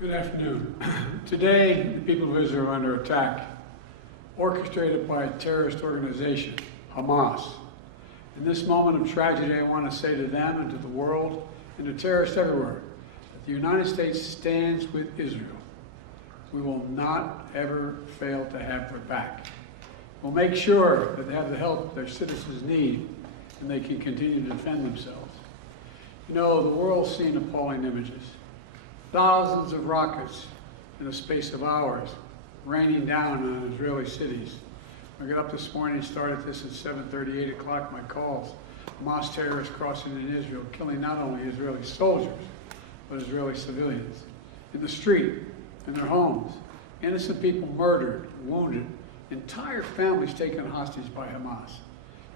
Good afternoon. Today, the people of Israel are under attack, orchestrated by a terrorist organization, Hamas. In this moment of tragedy, I want to say to them and to the world and to terrorists everywhere that the United States stands with Israel. We will not ever fail to have their back. We'll make sure that they have the help their citizens need and they can continue to defend themselves. You know, the world's seen appalling images. Thousands of rockets in the space of hours raining down on Israeli cities. I got up this morning and started this at 7:30, 8 o'clock, my calls. Hamas terrorists crossing in Israel, killing not only Israeli soldiers, but Israeli civilians. In the street, in their homes, innocent people murdered, wounded, entire families taken hostage by Hamas.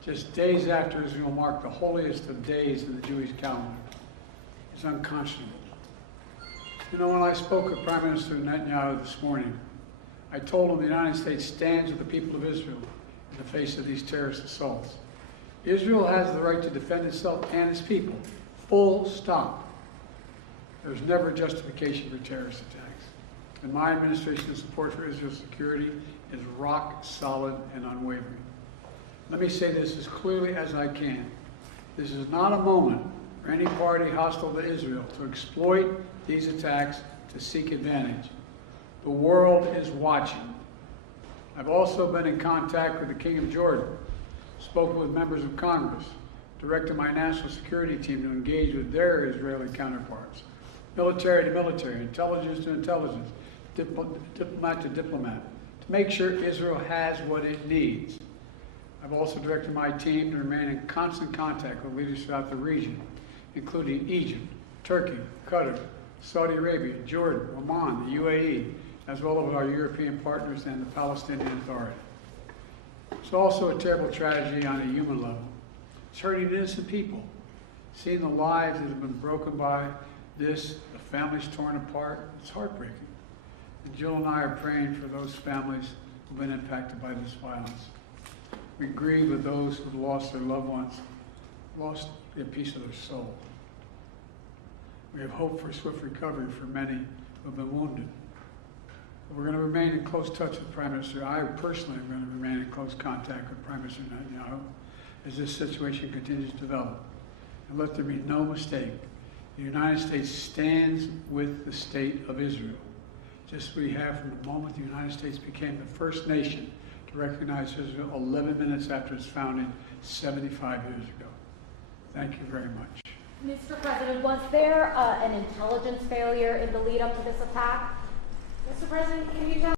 Just days after Israel marked the holiest of days in the Jewish calendar. It's unconscionable. You know, when I spoke with Prime Minister Netanyahu this morning, I told him the United States stands with the people of Israel in the face of these terrorist assaults. Israel has the right to defend itself and its people, full stop. There's never justification for terrorist attacks. And my administration's support for Israel's security is rock solid and unwavering. Let me say this as clearly as I can. This is not a moment for any party hostile to Israel to exploit these attacks to seek advantage. The world is watching. I've also been in contact with the King of Jordan, spoken with members of Congress, directed my national security team to engage with their Israeli counterparts, military to military, intelligence to intelligence, diplomat to diplomat, to make sure Israel has what it needs. I've also directed my team to remain in constant contact with leaders throughout the region, including Egypt, Turkey, Qatar, Saudi Arabia, Jordan, Oman, the UAE, as well as our European partners and the Palestinian Authority. It's also a terrible tragedy on a human level. It's hurting innocent people. Seeing the lives that have been broken by this, the families torn apart, it's heartbreaking. And Jill and I are praying for those families who've been impacted by this violence. We grieve with those who've lost their loved ones, lost a piece of their soul. We have hope for swift recovery for many who have been wounded. But we're going to remain in close touch with Prime Minister. I personally am going to remain in close contact with Prime Minister Netanyahu as this situation continues to develop. And let there be no mistake, the United States stands with the state of Israel, just as we have from the moment the United States became the first nation to recognize Israel 11 minutes after its founding 75 years ago. Thank you very much. Mr. President, was there an intelligence failure in the lead up to this attack? Mr. President, can you tell